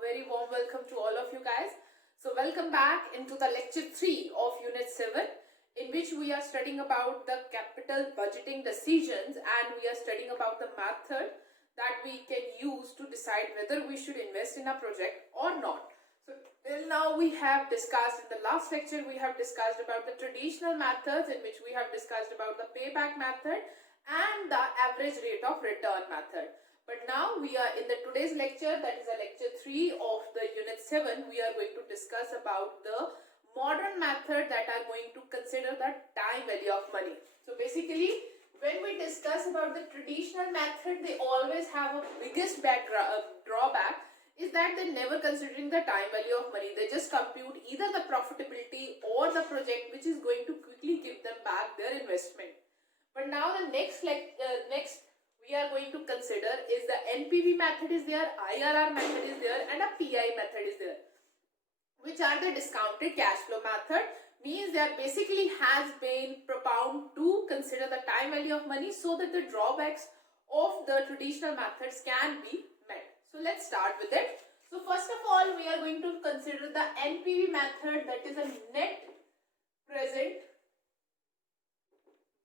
very warm welcome to all of you guys. So welcome back into the lecture 3 of unit 7, in which we are studying about the capital budgeting decisions, and we are studying about the method that we can use to decide whether we should invest in a project or not. So till now we have discussed, in the last lecture we have discussed about the traditional methods, in which we have discussed about the payback method and the average rate of return method. But now we are in the today's lecture, that is a lecture 3 of the unit 7, we are going to discuss about the modern method that are going to consider the time value of money. So basically, when we discuss about the traditional method, they always have a biggest drawback is that they never considering the time value of money. They just compute either the profitability or the project which is going to quickly give them back their investment. But now the next we are going to consider is the NPV method is there, IRR method is there, and a PI method is there, which are the discounted cash flow method. Means that basically has been propounded to consider the time value of money so that the drawbacks of the traditional methods can be met. So let's start with it. So first of all, we are going to consider the NPV method, that is a net present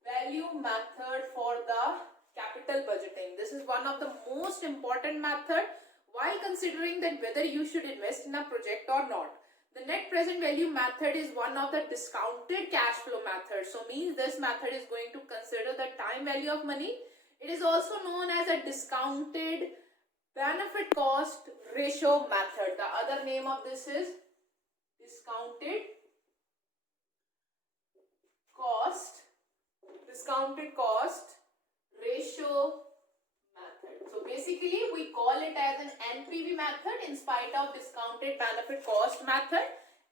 value method for the capital budgeting. This is one of the most important method while considering that whether you should invest in a project or not. The net present value method is one of the discounted cash flow methods. So means this method is going to consider the time value of money. It is also known as a discounted benefit cost ratio method. The other name of this is discounted cost ratio method. So basically we call it as an NPV method in spite of discounted benefit cost method.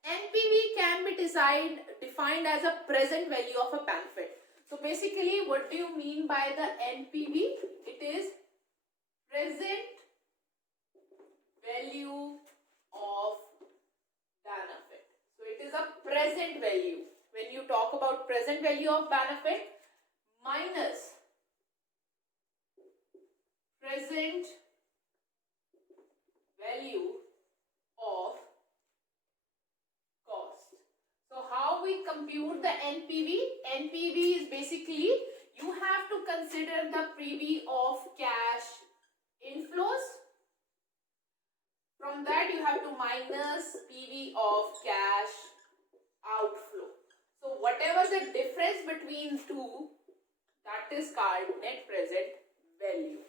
NPV can be defined as a present value of a benefit. So basically, what do you mean by the NPV? It is present value of benefit. So it is a present value. When you talk about present value of benefit minus present value of cost. So how we compute the NPV? NPV is basically you have to consider the PV of cash inflows. From that you have to minus PV of cash outflow. So whatever the difference between two, that is called net present value.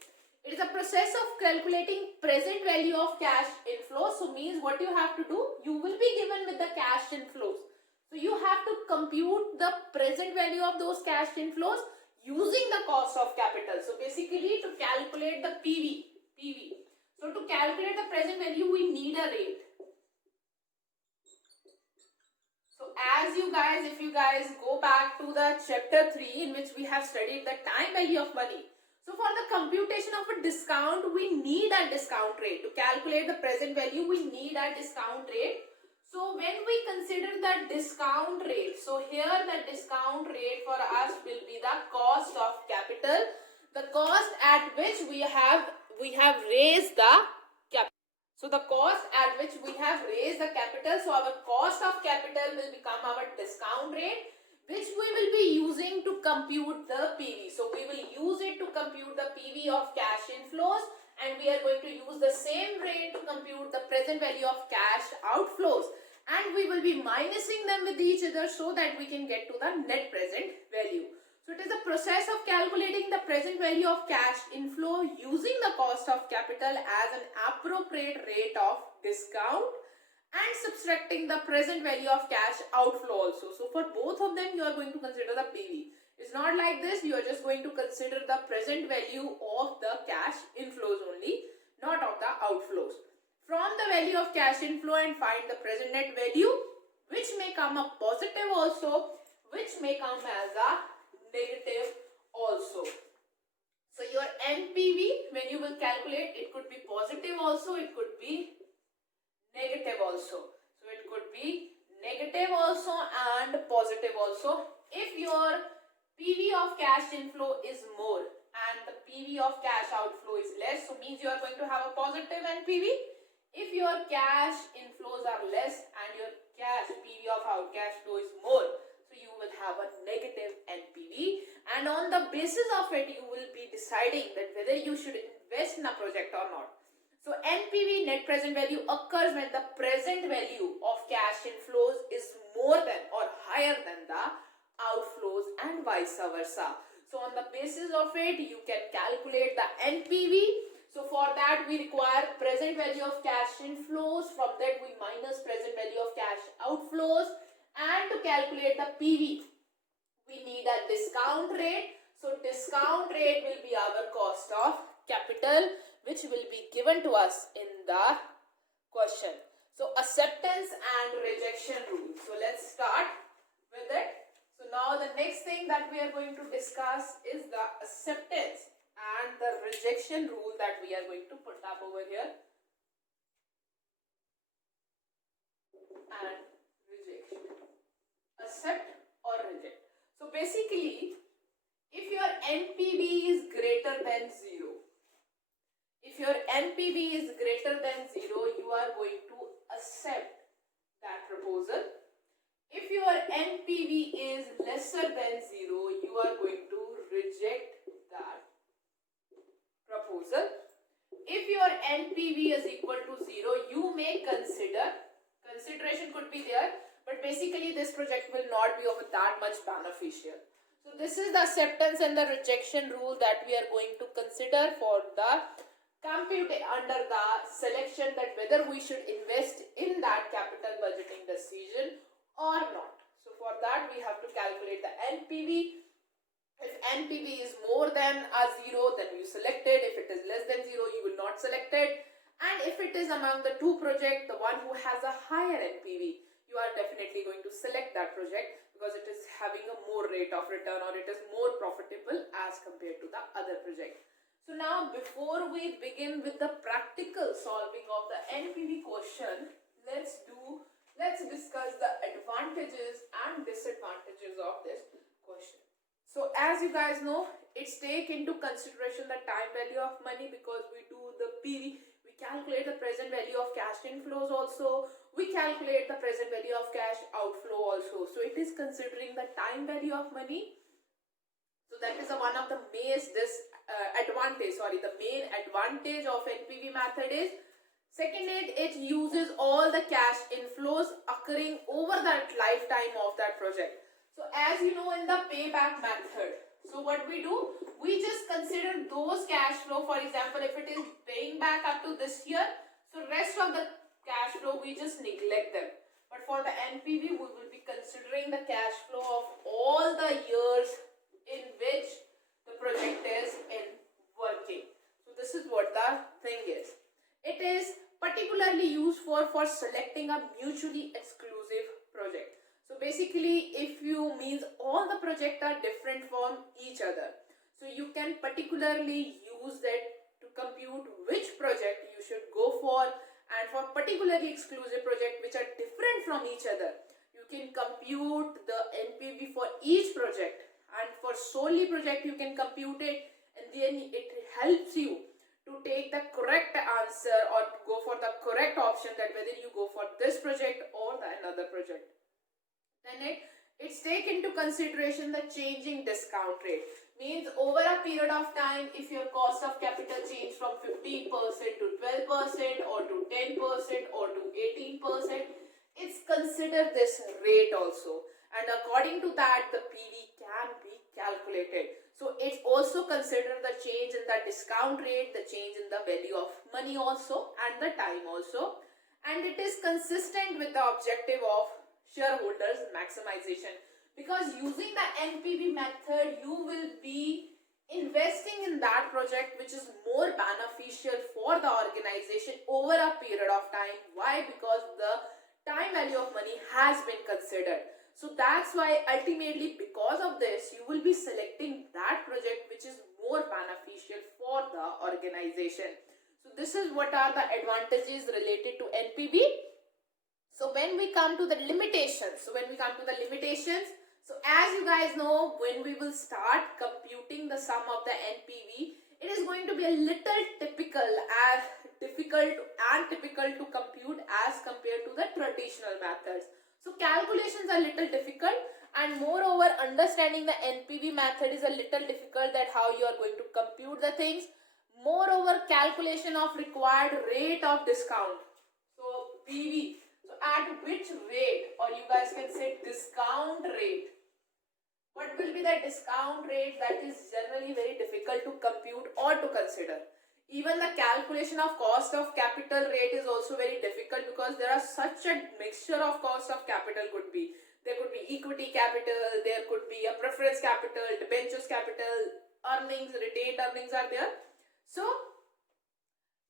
It is a process of calculating present value of cash inflows. So means what you have to do, you will be given with the cash inflows. So you have to compute the present value of those cash inflows using the cost of capital. So basically to calculate the PV. So to calculate the present value, we need a rate. So as if you guys go back to the chapter 3 in which we have studied the time value of money. So for the computation of a discount, we need a discount rate. To calculate the present value, we need a discount rate. So when we consider the discount rate, so here the discount rate for us will be the cost of capital, the cost at which we have raised the capital. So the cost at which we have raised the capital, so our cost of capital will become our discount rate, which we will be using to compute the PV. So we will use it to compute the PV of cash inflows, and we are going to use the same rate to compute the present value of cash outflows, and we will be minusing them with each other so that we can get to the net present value. So it is a process of calculating the present value of cash inflow using the cost of capital as an appropriate rate of discount and subtracting the present value of cash outflow also. So for both of them you are going to consider the PV. It's not like this, you are just going to consider the present value of the cash inflows only, not of the outflows. From the value of cash inflow and find the present net value, which may come up positive also, which may come as a negative also. So your NPV, when you will calculate, it could be positive also, it could be negative also. So it could be negative also and positive also. If your PV of cash inflow is more and the PV of cash outflow is less, so means you are going to have a positive NPV. If your cash inflows are less and your cash PV of out cash flow is more, so you will have a negative NPV, and on the basis of it you will be deciding that whether you should invest in a project or not. So NPV, net present value, occurs when the present value of cash inflows is more than or higher than the outflows and vice versa. So on the basis of it you can calculate the NPV. So for that we require present value of cash inflows, from that we minus present value of cash outflows, and to calculate the PV we need a discount rate. So discount rate will be our cost of capital, which will be given to us in the question. So acceptance and rejection rule. So let's start with it. So now the next thing that we are going to discuss is the acceptance and the rejection rule that we are going to put up over here. And rejection. Accept or reject. So basically, if your NPV is greater than 0, if your NPV is greater than 0, you are going to accept that proposal. If your NPV is lesser than 0, you are going to reject that proposal. If your NPV is equal to 0, you may consideration could be there, but basically this project will not be of that much beneficial. So this is the acceptance and the rejection rule that we are going to consider for the under the selection, that whether we should invest in that capital budgeting decision or not. So for that we have to calculate the NPV. If NPV is more than a 0, then you select it. If it is less than 0, you will not select it. And if it is among the two projects, the one who has a higher NPV, you are definitely going to select that project because it is having a more rate of return, or it is more profitable as compared to the other project. So now before we begin with the practical solving of the NPV question, let's discuss the advantages and disadvantages of this question. So as you guys know, it's take into consideration the time value of money, because we do the PV, we calculate the present value of cash inflows also, we calculate the present value of cash outflow also. So it is considering the time value of money. So that is one of the main advantage of NPV method is. Second, it uses all the cash inflows occurring over that lifetime of that project. So as you know, in the payback method, so what we do, we just consider those cash flow. For example, if it is paying back up to this year, so rest of the cash flow we just neglect them. But for the NPV, we will be considering the cash flow of all the years in which the project is in working. So this is what the thing is. It is particularly used for selecting a mutually exclusive project. So basically, if you means all the projects are different from each other, so you can particularly use that to compute which project you should go for. And for particularly exclusive project which are different from each other, you can compute the NPV for each project, and for solely project you can compute it, and then it helps you to take the correct answer or to go for the correct option, that whether you go for this project or the another project. Then it's take into consideration the changing discount rate. Means over a period of time, if your cost of capital change from 15% to 12% or to 10% or to 18%, it's considered this rate also, and according to that the PV can be calculated. So it's also considered the change in the discount rate, the change in the value of money also, and the time also, and it is consistent with the objective of shareholders maximization, because using the NPV method you will be investing in that project which is more beneficial for the organization over a period of time. Why? Because the time value of money has been considered. So that's why ultimately, because of this, you will be selecting that project which is more beneficial for the organization. So this is what are the advantages related to NPV. So when we come to the limitations, so as you guys know, when we will start computing the sum of the NPV, it is going to be a little difficult to compute as compared to the traditional methods. So calculations are little difficult, and moreover understanding the NPV method is a little difficult, that how you are going to compute the things. Moreover, calculation of required rate of discount. So PV. So at which rate, or you guys can say discount rate. What will be the discount rate? That is generally very difficult to compute or to consider. Even the calculation of cost of capital rate is also very difficult, because there are such a mixture of cost of capital could be. There could be equity capital, there could be a preference capital, debentures capital, earnings, retained earnings are there. So,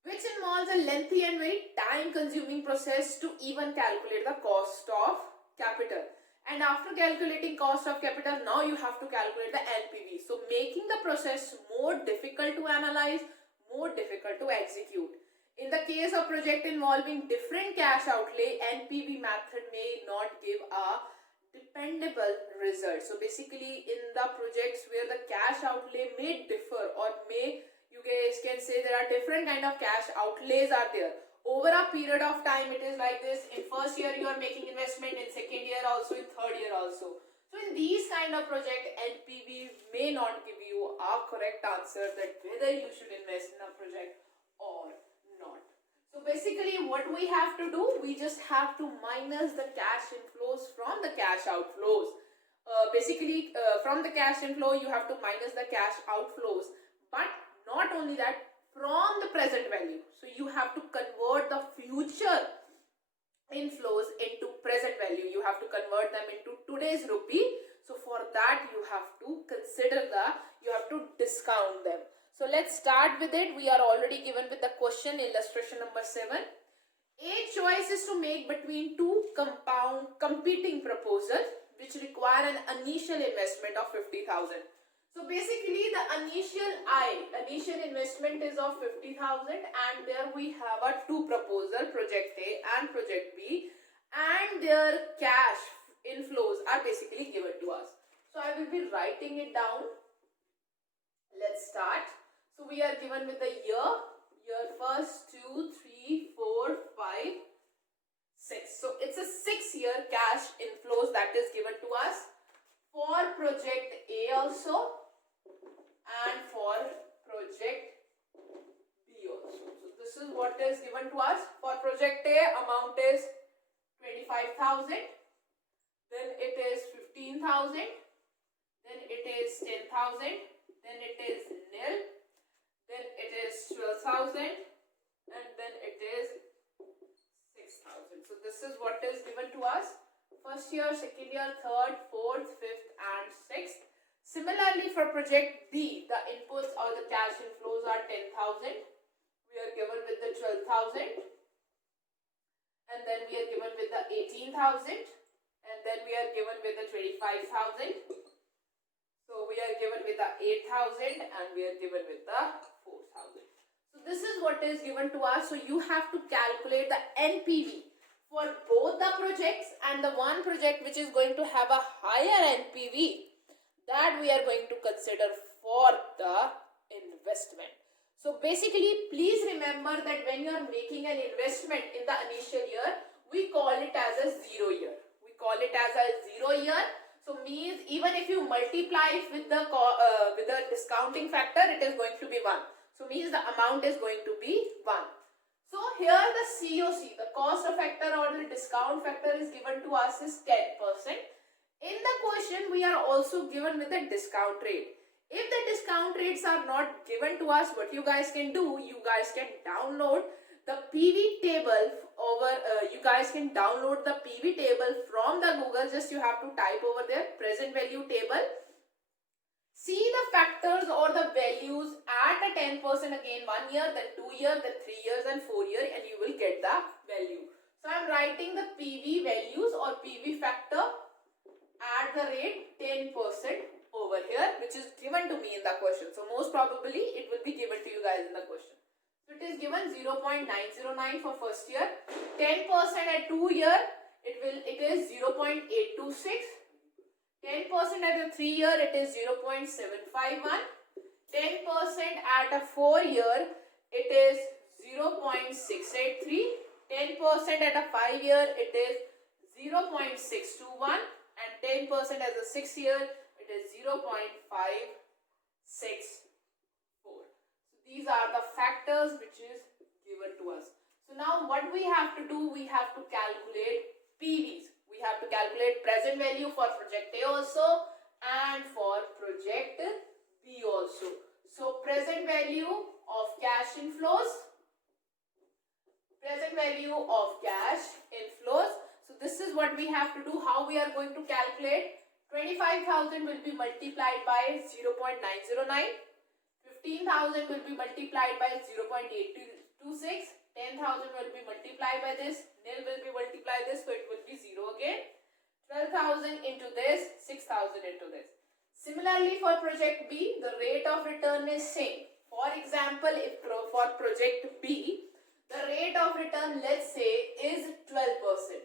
which involves a lengthy and very time consuming process to even calculate the cost of capital. And after calculating cost of capital, now you have to calculate the NPV. So making the process more difficult to analyze, more difficult to execute. In the case of project involving different cash outlay, NPV method may not give a dependable result. So basically in the projects where the cash outlay may differ, or may, you guys can say there are different kind of cash outlays are there. Over a period of time, it is like this. In first year you are making investment, in second year also, in third year also. So in these kind of project, NPV may not give you a correct answer that whether you should invest in a project or not. So basically what we have to do, we just have to minus the cash inflows from the cash outflows. From the cash inflow you have to minus the cash outflows. But not only that, from the present value. So you have to convert the future inflows into present value. You have to convert them into today's rupee. So for that you have to you have to discount them. So let's start with it. We are already given with the question, illustration number 7. A choice is to make between two competing proposals which require an initial investment of 50,000. So basically the initial investment is of 50,000, and there we have a two proposal, project A and project B, and their cash inflows are basically given to us. So I will be writing it down. Let's start. So we are given with the year first, 2, 3, 4, 5, 6. So it's a 6-year cash inflows that is given to us for project A also, and for project B also. So this is what is given to us. For project A, amount is 25,000, then it is 15,000, then it is 10,000, then it is nil, then it is 12,000, and then it is 6,000. So this is what is given to us. First year, second year, third, fourth, fifth, and sixth. Similarly, for project B, the inputs or the cash inflows are 10,000. We are given with the 12,000, and then we are given with the 18,000, and then we are given with the 25,000. So we are given with the 8,000, and we are given with the 4,000. So this is what is given to us. So you have to calculate the NPV for both the projects, and the one project which is going to have a higher NPV, that we are going to consider for the investment. So basically, please remember that when you are making an investment in the initial year, we call it as a 0 year. We call it as a 0 year. So means even if you multiply it with the discounting factor, it is going to be 1. So means the amount is going to be 1. So here the COC, the cost of factor or the discount factor is given to us is 10%. In the question, we are also given with the discount rate. If the discount rates are not given to us, what you guys can do, you guys can download the PV table you guys can download the PV table from the Google. Just you have to type over there, present value table. See the factors or the values at a 10% again, 1 year, then 2 year, then 3 years, and 4 year, and you will get the value. So I am writing the PV values or PV factor at the rate 10% over here, which is given to me in the question. So most probably it will be given to you guys in the question. So it is given 0.909 for first year, 10% at 2 year, it is 0.826, 10% at the 3 year, it is 0.751, 10% at a 4-year, it is 0.683. 10% at a 5-year, it is 0.621, and 10% as a 6-year, it is 0.564. So these are the factors which is given to us. So now what we have to do, we have to calculate PVs. We have to calculate present value for project A also and for project B also. So present value of cash inflows, present value of cash inflows. So this is what we have to do. How we are going to calculate? 25,000 will be multiplied by 0.909. 15,000 will be multiplied by 0.826. 10,000 will be multiplied by this. Nil will be multiplied this, so it will be 0 again. 12,000 into this, 6,000 into this. Similarly, for project B, the rate of return is same. For example, if for project B, the rate of return, let's say, is 12%.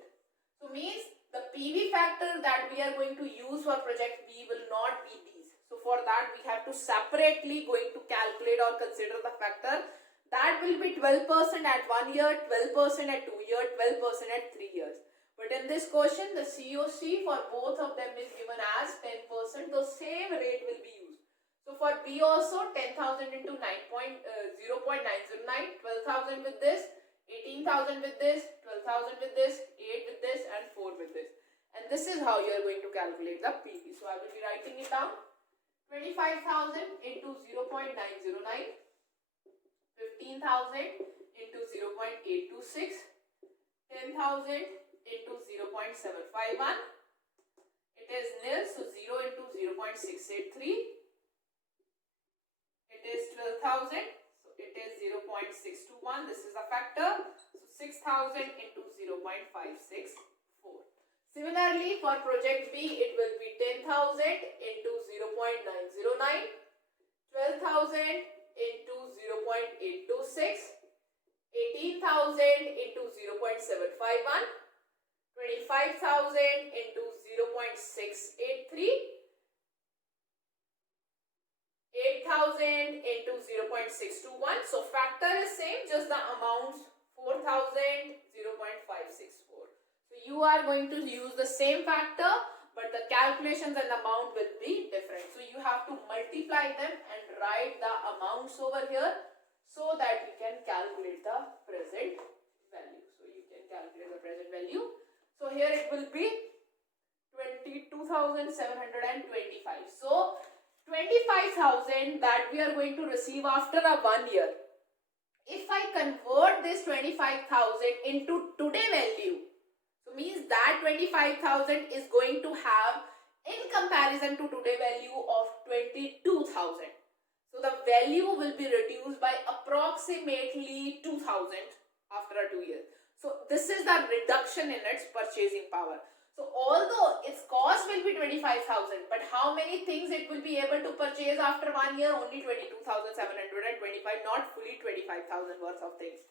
So means the PV factor that we are going to use for project B will not be these. So for that, we have to separately going to calculate or consider the factor. That will be 12% at 1 year, 12% at 2 years, 12% at 3 years. But in this question, the COC for both of them is given as 10%. The same rate will be used. So for B also, 10,000 into 0.909, 12,000 with this, 18,000 with this, 12,000 with this, 8 with this, and 4 with this. And this is how you are going to calculate the PV. So I will be writing it down. 25,000 into 0.909, 15,000 into 0.826, 10,000 into 0.751. It is nil, so 0 into 0.683. It is 12,000, so it is 0.621. This is a factor. So 6,000 into 0.564. Similarly, for project B, it will be 10,000 into 0.909, 12,000 into 0.826, 18,000 into 0.751, 25,000 into 0.683, 8,000 into 0.621. So factor is same, just the amounts 4,000, 0.564. So you are going to use the same factor, but the calculations and amount will be different. So you have to multiply them and write the amounts over here so that you can calculate the present value. So you can calculate the present value. So here it will be 22,725. So 25,000 that we are going to receive after a 1 year. If I convert this 25,000 into today value, so means that 25,000 is going to have in comparison to today value of 22,000. So the value will be reduced by approximately 2,000 after a 2 years. So this is the reduction in its purchasing power. So although its cost will be 25,000, but how many things it will be able to purchase after 1 year? Only 22,725, not fully 25,000 worth of things.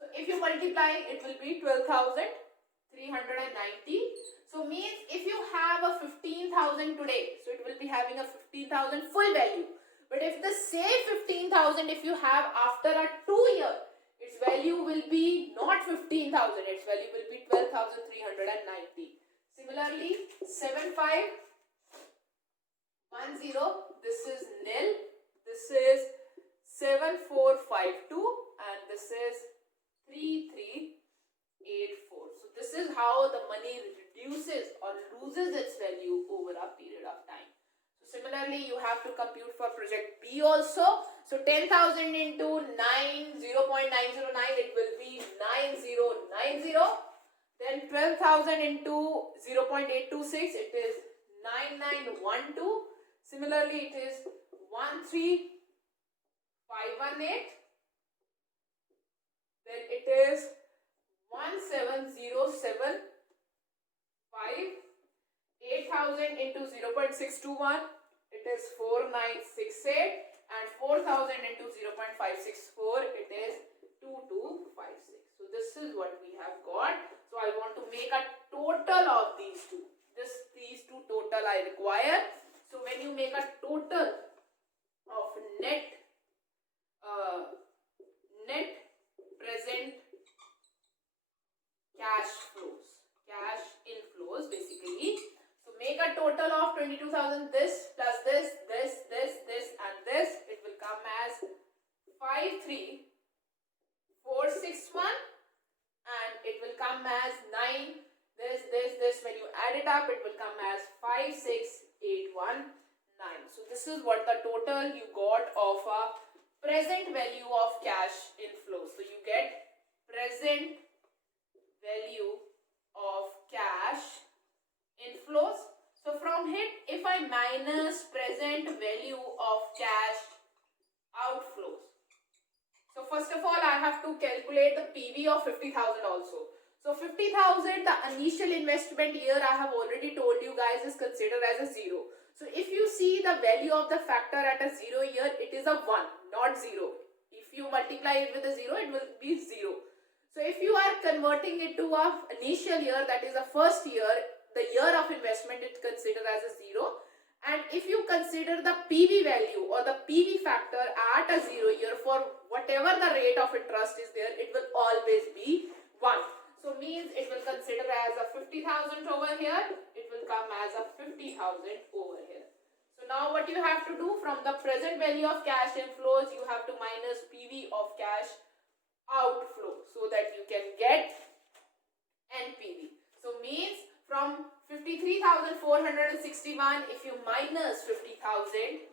So if you multiply, it will be 12,390. So means if you have a 15,000 today, so it will be having a 15,000 full value. But if the same 15,000 if you have after a 2 year, its value will be not 15,000, its value will be 12,390. Similarly, 7510, this is nil, this is 7452, and this is 3384. So this is how the money reduces or loses its value over a period of time. So similarly, you have to compute for project B also. So 10,000 into 0.909, it will be 9090. Then 12,000 into 0.826, it is 9912. Similarly, it is 13518. Then it is 17075. 8,000 into 0.621, it is 4968. And 4,000 into 0.564, it is 2256. So this is what we have got. So I want to make a total of these two. These two total I require. So when you make a total of 22,000 this plus this and this, it will come as 53,461 and it will come as 9 this. When you add it up, it will come as 56,819. So this is what the total you got of a present value of cash inflow. So you get present value of cash inflows. So from here, if I minus present value of cash outflows, so first of all I have to calculate the PV of 50,000 also. So 50,000, the initial investment year I have already told you guys is considered as a 0. So if you see the value of the factor at a 0 year, it is a 1, not 0. If you multiply it with a 0, it will be 0. So if you are converting it to a initial year, that is a first year, the year of investment is considered as a 0. And if you consider the PV value or the PV factor at a 0 year, for whatever the rate of interest is there, it will always be 1. So means it will consider as a 50,000 over here, it will come as a 50,000 over here. So now what you have to do, from the present value of cash inflows, you have to minus PV of cash outflow so that you can get NPV. So means from 53,461, if you minus 50,000,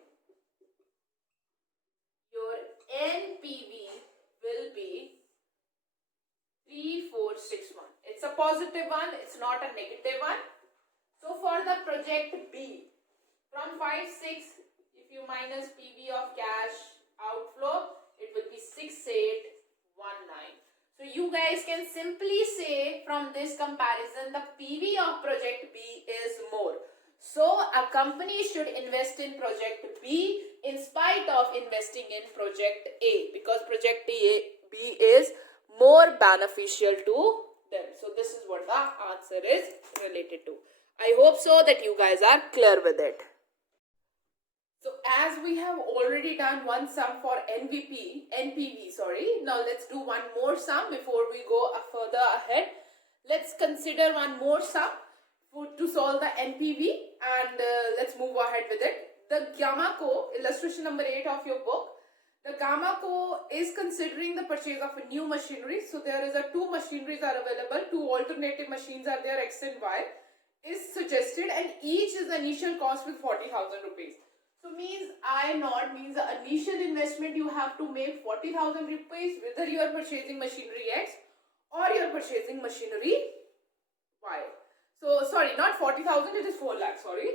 your NPV will be 3461. It's a positive one, it's not a negative one. So for the project B, from 5,6, if you minus PV of cash outflow, it will be 6,819. So you guys can simply say from this comparison, the PV of project B is more. So a company should invest in project B in spite of investing in project A, because project B is more beneficial to them. So this is what the answer is related to. I hope so that you guys are clear with it. So as we have already done one sum for NPV, now let's do one more sum before we go further ahead. Let's consider one more sum to solve the NPV, and let's move ahead with it. The Gamma Co, illustration number 8 of your book. The Gamma Co is considering the purchase of a new machinery. So there is a 2 machineries are available, 2 alternative machines are there, X and Y is suggested, and each is the initial cost with 40,000 rupees. So means I naught means the initial investment you have to make 40,000 rupees, whether you are purchasing machinery X or you are purchasing machinery Y. So sorry, not 40,000, it is 4 lakh, sorry.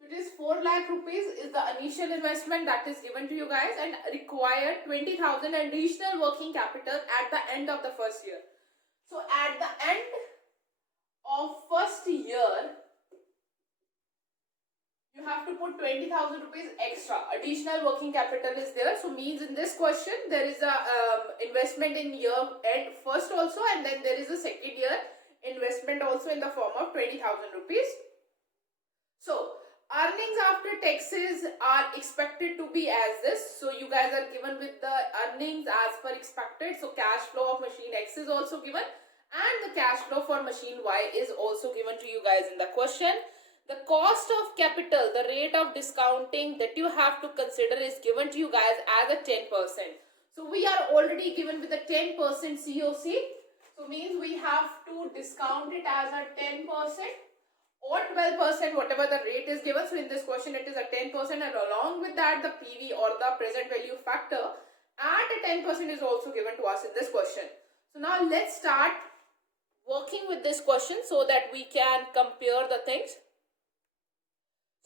So it is 4 lakh rupees is the initial investment that is given to you guys, and require 20,000 additional working capital at the end of the first year. So at the end of first year, you have to put 20,000 rupees extra. Additional working capital is there. So means in this question, there is a investment in year end first also, and then there is a second year investment also in the form of 20,000 rupees. So earnings after taxes are expected to be as this. So you guys are given with the earnings as per expected. So cash flow of machine X is also given, and the cash flow for machine Y is also given to you guys in the question. The cost of capital, the rate of discounting that you have to consider is given to you guys as a 10%. So we are already given with a 10% COC. So means we have to discount it as a 10% or 12%, whatever the rate is given. So in this question it is a 10%, and along with that the PV or the present value factor at a 10% is also given to us in this question. So now let's start working with this question so that we can compare the things.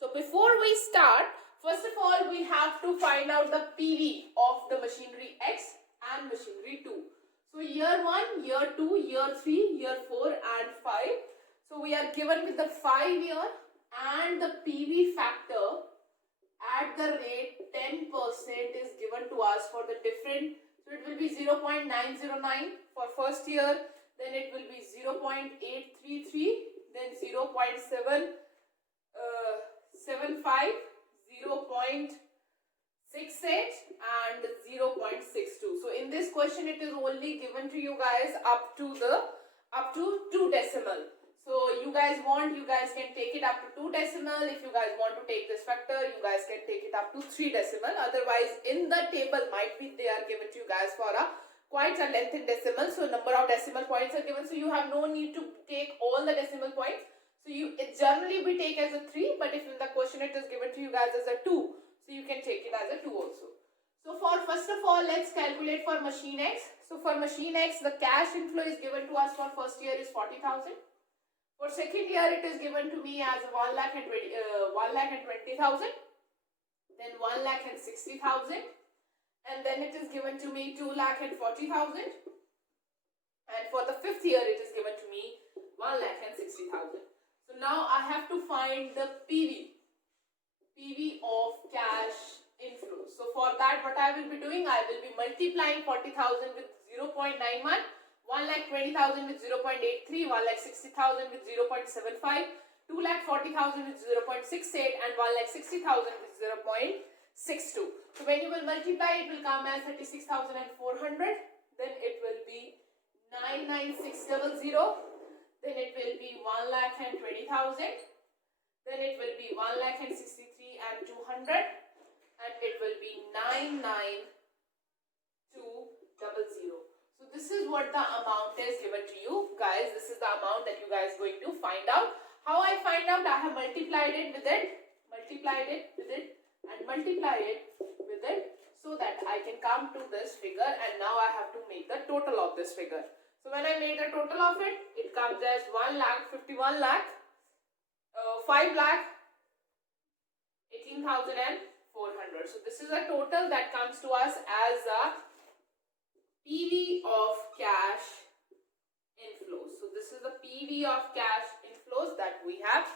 So before we start, first of all, we have to find out the PV of the machinery X and machinery 2. So year 1, year 2, year 3, year 4 and 5. So we are given with the 5 year and the PV factor at the rate 10% is given to us for the different. So it will be 0.909 for first year, then it will be 0.833, then 0.775, 0.68 and 0.62. So in this question it is only given to you guys up to 2 decimal. So you guys can take it up to 2 decimal. If you guys want to take this factor, you guys can take it up to 3 decimal. Otherwise, in the table might be they are given to you guys for a quite a length in decimal. So number of decimal points are given. So you have no need to take all the decimal points. So it generally we take as a 3, but if in the question it is given to you guys as a 2, so you can take it as a 2 also. So for first of all, let's calculate for machine X. So for machine X, the cash inflow is given to us for first year is 40,000. For second year, it is given to me as 1,20,000. Then 1,60,000. And then it is given to me 2,40,000. And for the fifth year, it is given to me 1,60,000. So now I have to find the PV of cash inflow. So for that, what I will be doing, I will be multiplying 40,000 with 0.91, 1,20,000 with 0.83, 1,60,000 with 0.75, 2,40,000 with 0.68, and 1,60,000 with 0.62. So when you will multiply, it will come as 36,400. Then it will be 99600. Then it will be 1,20,000. Then it will be 1,63,200. And it will be 99200. So this is what the amount is given to you guys. This is the amount that you guys are going to find out. How I find out? I have multiplied it with it, and multiplied it with it, so that I can come to this figure, and now I have to make the total of this figure. So when I made the total of it, it comes as 1,51,00,000, 5,18,400. So this is a total that comes to us as a PV of cash inflows. So this is the PV of cash inflows that we have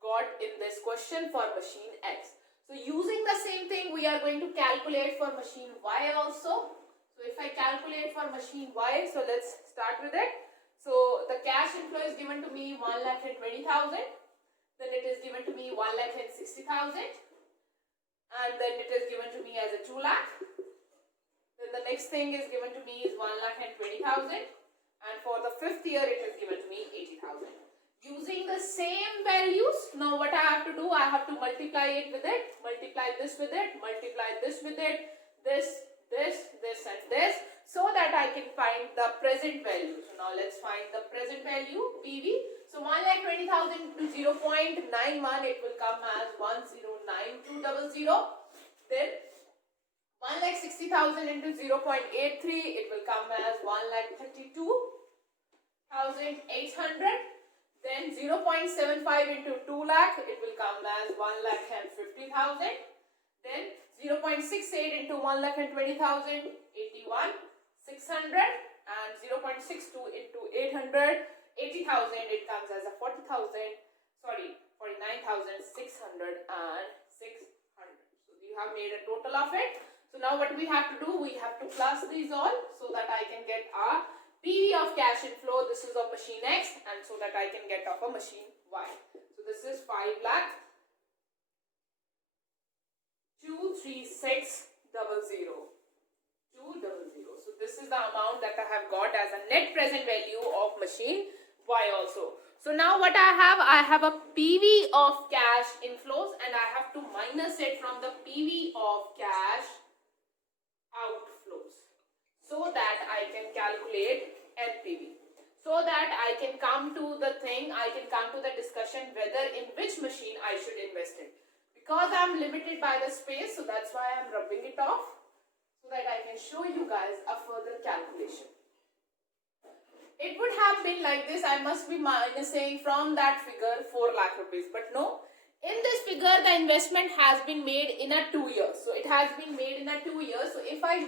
got in this question for machine X. So using the same thing, we are going to calculate for machine Y also. So if I calculate for machine Y, so let's start with it. So the cash inflow is given to me 1,20,000. Then it is given to me 1,60,000. And then it is given to me as a 2 lakh. Then the next thing is given to me is 1,20,000. And for the fifth year, it is given to me 80,000. Using the same values, now what I have to do, I have to multiply it with it, multiply this with it, multiply this with it, this, and this, so that I can find the present value. So now let's find the present value, PV. So 1,20,000 to 0.91, it will come as 1,09200. Then 1,60,000 into 0.83, it will come as 1,32,800. Then 0.75 into 2 lakh, it will come as 1,50,000. Then 0.68 into 1,20,000, 81,600. And 0.62 into 800, 80,000, it comes as a 49,600 and 600. So you have made a total of it. So now what we have to do, we have to plus these all so that I can get our PV of cash inflow. This is of machine X, and so that I can get of a machine Y. So this is 5,236,000. 200. So this is the amount that I have got as a net present value of machine Y also. So now what I have a PV of cash inflows, and I have to minus it from the PV of cash outflows, so that I can calculate NPV. So that I can come to the discussion whether in which machine I should invest in. Because I am limited by the space, so that's why I am rubbing it off, so that I can show you guys a further calculation. It would have been like this, I must be minusing from that figure 4 lakh rupees, but no. In this figure, the investment has been made in a 2 years. So it has been made in a 2 years. So if I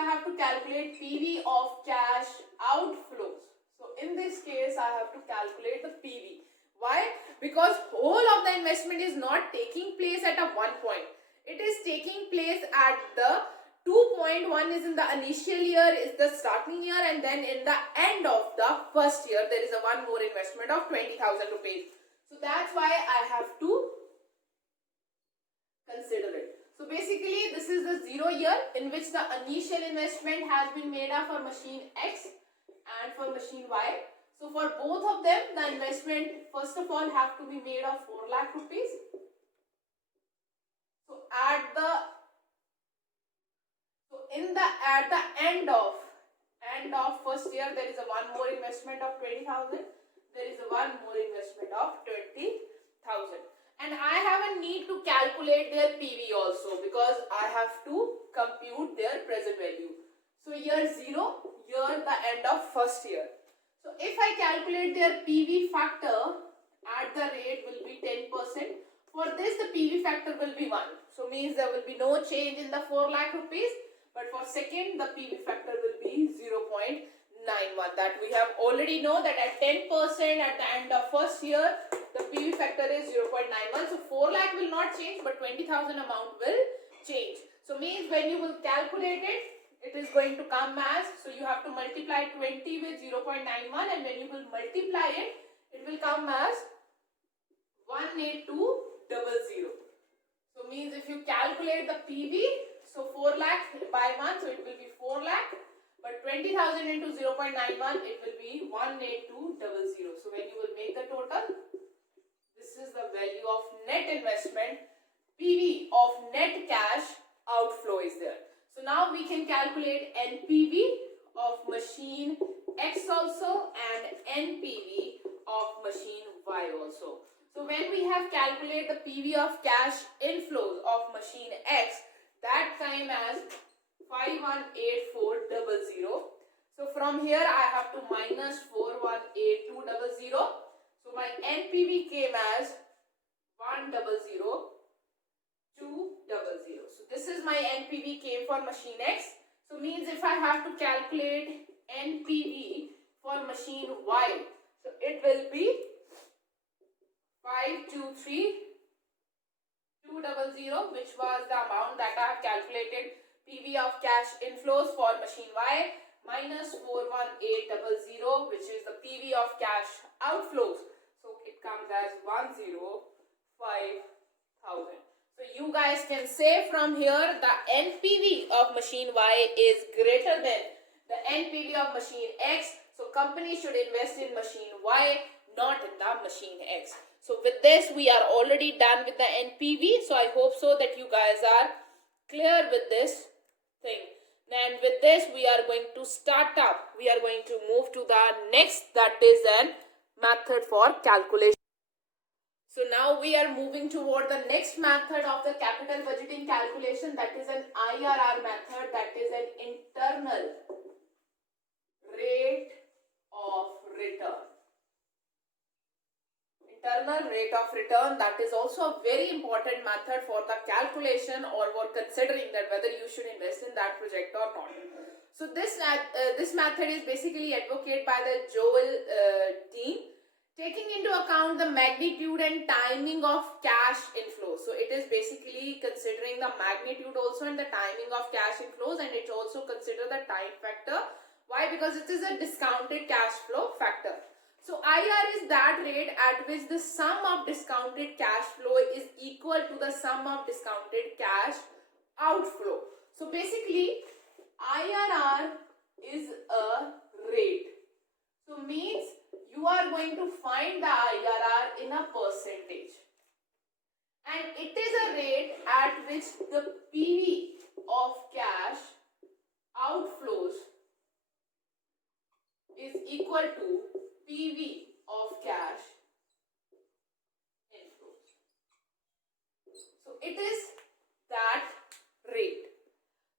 have to calculate PV of cash outflows, so in this case, I have to calculate the PV. Why? Because whole of the investment is not taking place at a one point. It is taking place at the 2.1 is in the initial year, is the starting year, and then in the end of the first year, there is a one more investment of 20,000 rupees. So that's why I have to consider it. So basically, this is the 0 year in which the initial investment has been made up for machine X and for machine Y. So for both of them, the investment first of all have to be made of 4 lakh rupees. So at the end of first year, there is a one more investment of 20,000. There is a one more investment of 20,000. And I have a need to calculate their PV also, because I have to compute their present value. So year 0, year the end of first year. So if I calculate their PV factor, at the rate will be 10%. For this, the PV factor will be 1. So means there will be no change in the 4 lakh rupees. But for second, the PV factor will be 0.91. That we have already know that at 10% at the end of first year, the PV factor is 0.91. So 4 lakh will not change, but 20,000 amount will change. So means when you will calculate it, it is going to come as, so you have to multiply 20 with 0.91, and when you will multiply it, it will come as 18200. So means if you calculate the PV, so 4 lakh by 1, so it will be 4 lakh, but 20,000 into 0.91, it will be 18200. So when you will make the total, this is the value of net investment, PV of net cash outflow is there. So now we can calculate NPV of machine X also and NPV of machine Y also. So when we have calculated the PV of cash inflows of machine X, that came as 518400. So from here I have to minus 418200. So my NPV came as 100,200. So this is my NPV came for machine X. So means if I have to calculate NPV for machine Y, so it will be 523,200, which was the amount that I have calculated PV of cash inflows for machine Y, minus 41800, which is the PV of cash outflows. So it comes as 105,000. So you guys can say from here the NPV of machine Y is greater than the NPV of machine X. So company should invest in machine Y, not in the machine X. So with this, we are already done with the NPV. So I hope so that you guys are clear with this thing. And with this, we are going to start up. We are going to move to the next, that is an method for calculation. So now we are moving toward the next method of the capital budgeting calculation, that is an IRR method, that is an internal rate of return. Internal rate of return, that is also a very important method for the calculation or for considering that whether you should invest in that project or not. So this method is basically advocated by the Joel team, taking into account the magnitude and timing of cash inflows. So it is basically considering the magnitude also and the timing of cash inflows, and it also consider the time factor. Why? Because it is a discounted cash flow factor. So IR is that rate at which the sum of discounted cash flow is equal to the sum of discounted cash outflow. So basically IRR is a rate. So means you are going to find the IRR in a percentage. And it is a rate at which the PV of cash outflows is equal to PV of cash inflows. So it is that rate.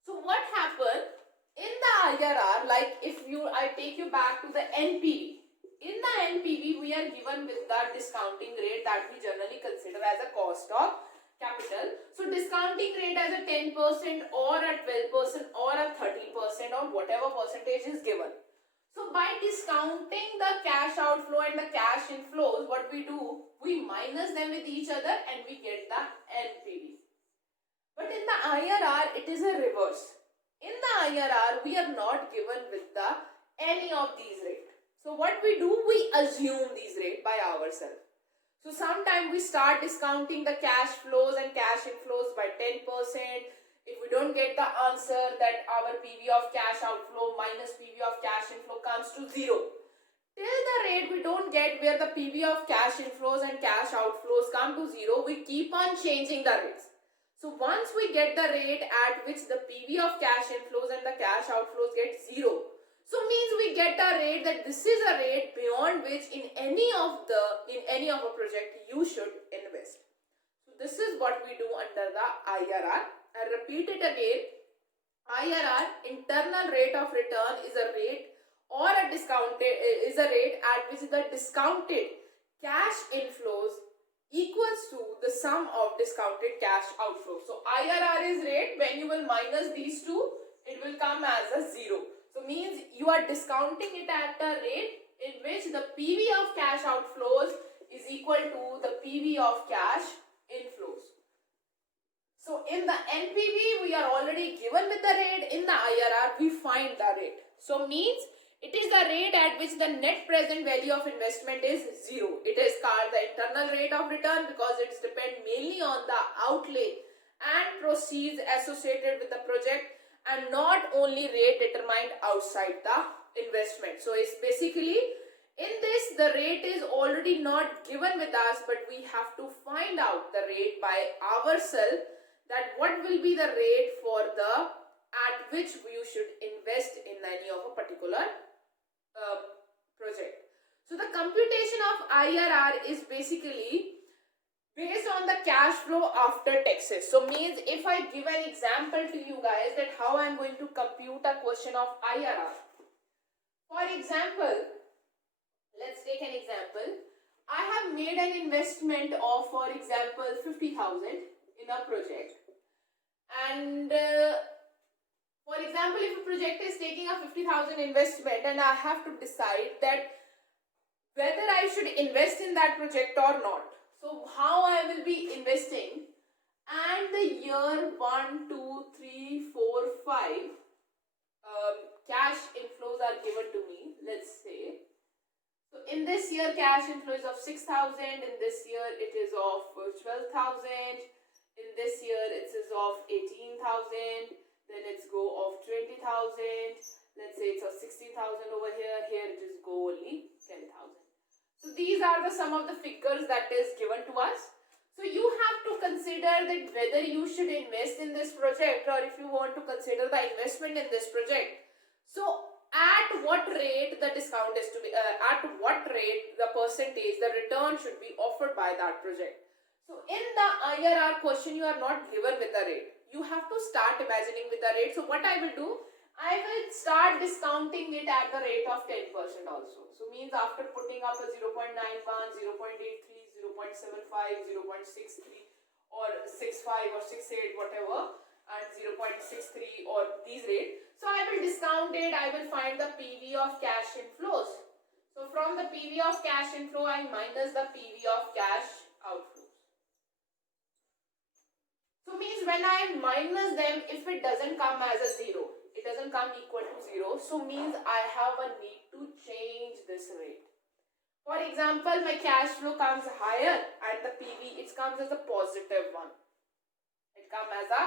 So what happened in the IRR, like if I take you back to the NPV. In the NPV, we are given with the discounting rate that we generally consider as a cost of capital. So discounting rate as a 10% or a 12% or a 13% or whatever percentage is given. So by discounting the cash outflow and the cash inflows, what we do, we minus them with each other and we get the NPV. But in the IRR, it is a reverse. In the IRR, we are not given with any of these rates. So what we do, we assume these rates by ourselves. So sometimes we start discounting the cash flows and cash inflows by 10%. If we don't get the answer, that our PV of cash outflow minus PV of cash inflow comes to 0. Till the rate we don't get where the PV of cash inflows and cash outflows come to 0, we keep on changing the rates. So once we get the rate at which the PV of cash inflows and the cash outflows get 0, so means we get a rate that this is a rate beyond which in any of a project you should invest. So this is what we do under the IRR. I repeat it again. IRR, internal rate of return, is a rate or a rate at which the discounted cash inflows equals to the sum of discounted cash outflows. So IRR is rate. When you will minus these two, it will come as a 0. So means you are discounting it at a rate in which the PV of cash outflows is equal to the PV of cash inflows. So in the NPV we are already given with the rate. In the IRR we find the rate. So means it is the rate at which the net present value of investment is 0. It is called the internal rate of return because it depends mainly on the outlay and proceeds associated with the project and not only rate determined outside the investment. So it's basically, in this the rate is already not given with us, but we have to find out the rate by ourselves, that what will be the rate for the at which you should invest in any of a particular project. So the computation of IRR is basically based on the cash flow after taxes. So means if I give an example to you guys that how I am going to compute a question of IRR. For example, let's take an example. I have made an investment of, for example, 50,000 in a project, and for example, if a project is taking a 50,000 investment and I have to decide that whether I should invest in that project or not. So how I will be investing, and the year 1, 2, 3, 4, 5 cash inflows are given to me, let's say. So in this year cash inflow is of 6,000, in this year it is of 12,000, in this year it is of 18,000, then it's go of 20,000, let's say it's of 16,000 over here, here it is go only 10,000. So these are the sum of the figures that is given to us. So you have to consider that whether you should invest in this project or if you want to consider the investment in this project. So at what rate the discount is to be, at what rate the percentage, the return should be offered by that project. So in the IRR question you are not given with the rate. You have to start imagining with the rate. So what I will do, I will start discounting it at the rate of 10% also. So means after putting up a 0.91, 0.83, 0.75, 0.63 or 65 or 68 whatever, and 0.63 or these rates. So I will discount it, I will find the PV of cash inflows. So from the PV of cash inflow I minus the PV of cash outflows. So means when I minus them, if it doesn't come as a 0, it doesn't come equal to 0, so means I have a need to change this rate. For example, my cash flow comes higher and the PV, it comes as a positive one. It comes as a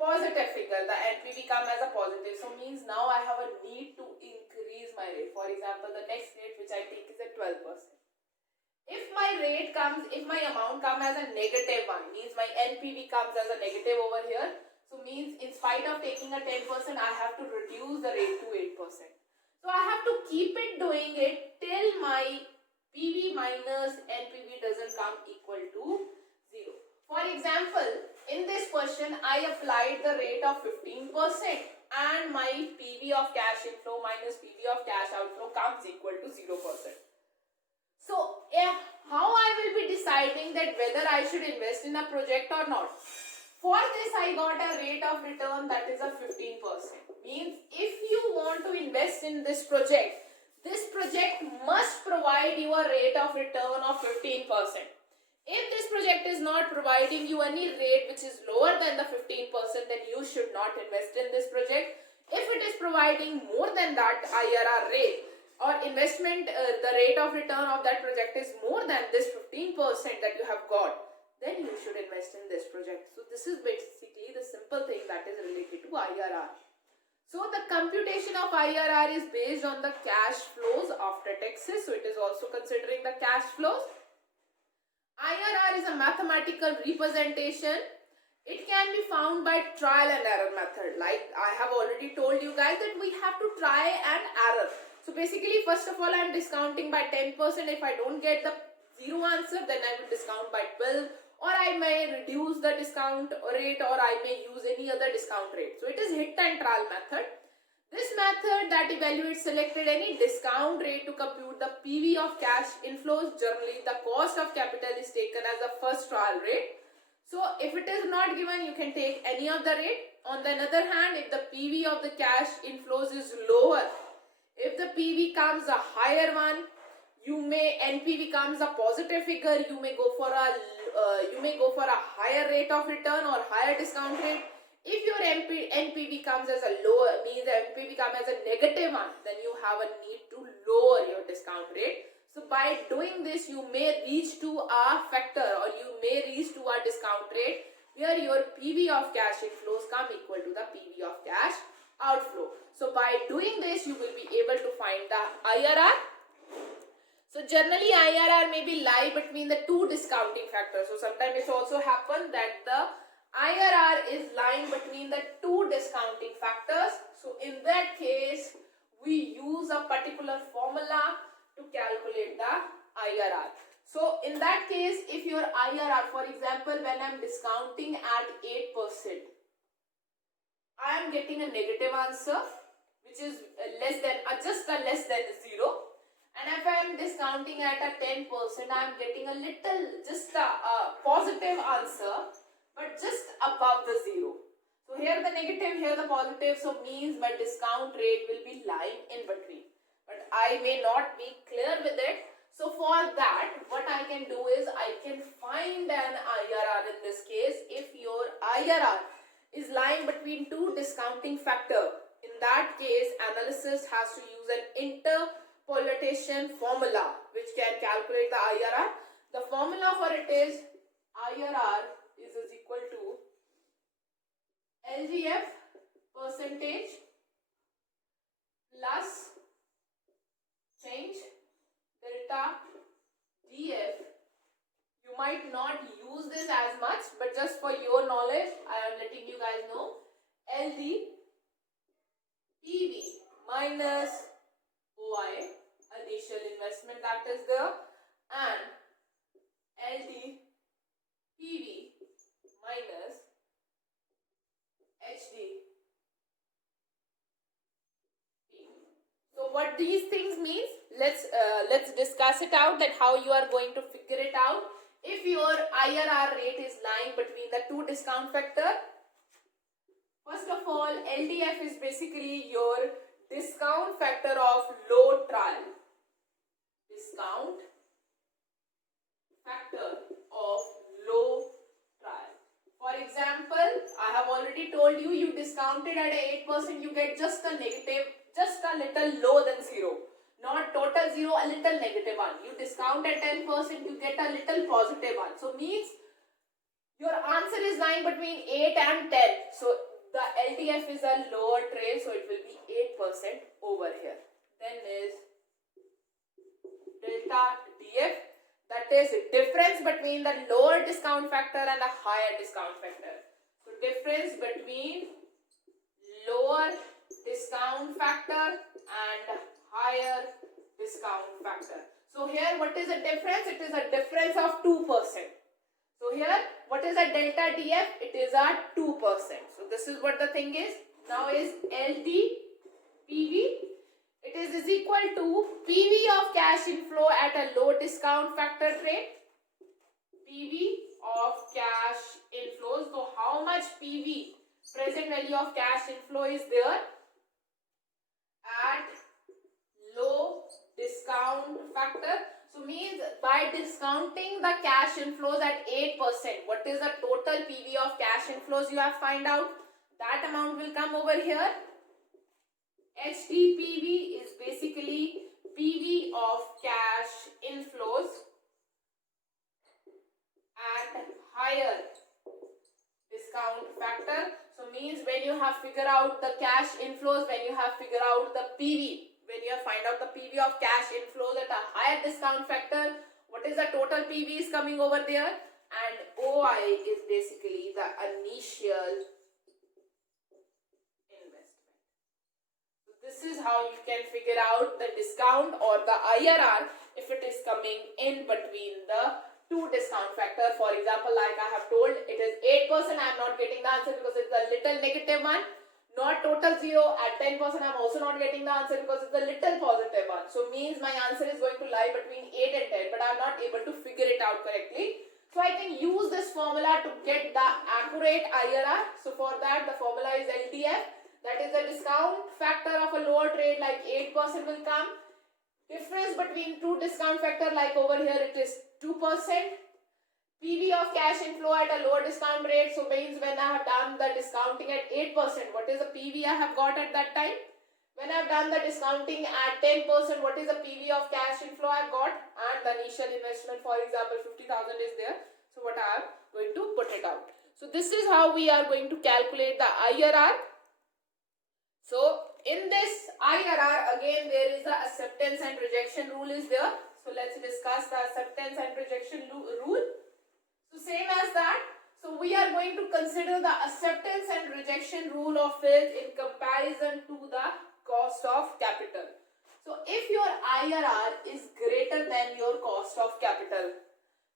positive figure, the NPV comes as a positive, so means now I have a need to increase my rate. For example, the next rate which I take is at 12%. If my rate comes, if my amount comes as a negative one, means my NPV comes as a negative over here. So means in spite of taking a 10%, I have to reduce the rate to 8%. So I have to keep it doing it till my PV minus NPV doesn't come equal to 0. For example, in this question, I applied the rate of 15% and my PV of cash inflow minus PV of cash outflow comes equal to 0%. So, how I will be deciding that whether I should invest in a project or not? For this, I got a rate of return that is a 15%. Means if you want to invest in this project must provide you a rate of return of 15%. If this project is not providing you any rate which is lower than the 15%, then you should not invest in this project. If it is providing more than that IRR rate, or investment, the rate of return of that project is more than this 15% that you have got, then you should invest in this project. So this is basically the simple thing that is related to IRR. So the computation of IRR is based on the cash flows after taxes. So it is also considering the cash flows. IRR is a mathematical representation. It can be found by trial and error method. Like I have already told you guys that we have to try and error. So basically, first of all, I am discounting by 10%. If I don't get the zero answer, then I will discount by 12, or I may reduce the discount rate, or I may use any other discount rate. So it is hit and trial method. This method that evaluates selected any discount rate to compute the PV of cash inflows. Generally, the cost of capital is taken as the first trial rate. So if it is not given, you can take any of the rate. On the other hand, if the PV of the cash inflows is lower, if the PV comes a higher one, you may NPV comes a positive figure. You may go for a higher rate of return or higher discount rate. If your NPV comes as a lower, means NPV comes as a negative one, then you have a need to lower your discount rate. So by doing this, you may reach to a factor, or you may reach to a discount rate where your PV of cash inflows come equal to the PV of cash outflow. So by doing this, you will be able to find the IRR. So generally IRR may be lie between the two discounting factors. So sometimes it also happens that the IRR is lying between the two discounting factors. So in that case, we use a particular formula to calculate the IRR. So in that case, if your IRR, for example, when I am discounting at 8%, I am getting a negative answer, which is less than, just a less than 0. And if I am discounting at a 10%, I am getting a little, just a positive answer, but just above the 0. So here the negative, here the positive, so means my discount rate will be lying in between. But I may not be clear with it. So for that, what I can do is I can find an IRR in this case. If your IRR is lying between two discounting factor, in that case, analysis has to use an interpolation formula which can calculate the IRR. The formula for it is IRR is equal to LGF percentage plus change delta DF. You might not use this as much, but just for your knowledge, I am letting you guys know. LD PV minus OI, initial investment that is there, and LD PV minus HD PV. So what these things means, let's discuss it out, that how you are going to figure it out. If your IRR rate is lying between the two discount factor, first of all, LDF is basically your discount factor of low trial. Discount factor of low trial. For example, I have already told you, you discounted at 8%, you get just a negative, just a little lower than 0. Not total 0, a little negative one. You discount at 10%, you get a little positive one. So means your answer is lying between 8 and 10. So the LDF is a lower trail, so it will be 8% over here. Then is delta DF, that is difference between the lower discount factor and the higher discount factor. So difference between lower discount factor and higher discount factor. So here what is the difference? It is a difference of 2%. So here what is a delta DF? It is a 2%. So this is what the thing is. Now is LD PV. It is equal to PV of cash inflow at a low discount factor rate. PV of cash inflows. So how much PV, present value of cash inflow, is there at low discount factor? So means by discounting the cash inflows at 8%, what is the total PV of cash inflows you have find out? That amount will come over here. HDPV is basically PV of cash inflows at higher discount factor. So means when you you have figured out the cash inflows, when you have figured out the PV, when you have find out the PV of cash inflows at a higher discount factor, what is the total PV is coming over there, and OI is basically the initial investment. So this is how you can figure out the discount or the IRR if it is coming in between the two discount factor. For example, like I have told, it is 8%. I am not getting the answer because it's a little negative one. Not total 0. At 10% I am also not getting the answer because it's a little positive one. So means my answer is going to lie between 8 and 10, but I am not able to figure it out correctly. So I can use this formula to get the accurate IRR. So for that the formula is LTF. That is the discount factor of a lower trade, like 8% will come. Difference between two discount factor, like over here it is 2%. PV of cash inflow at a lower discount rate. So means when I have done the discounting at 8%, what is the PV I have got at that time? When I have done the discounting at 10%, what is the PV of cash inflow I have got? And the initial investment, for example, 50,000 is there. So what I am going to put it out. So this is how we are going to calculate the IRR. So in this IRR, again there is the acceptance and rejection rule is there. So let's discuss the acceptance and rejection rule. So same as that. So we are going to consider the acceptance and rejection rule of it in comparison to the cost of capital. So if your IRR is greater than your cost of capital,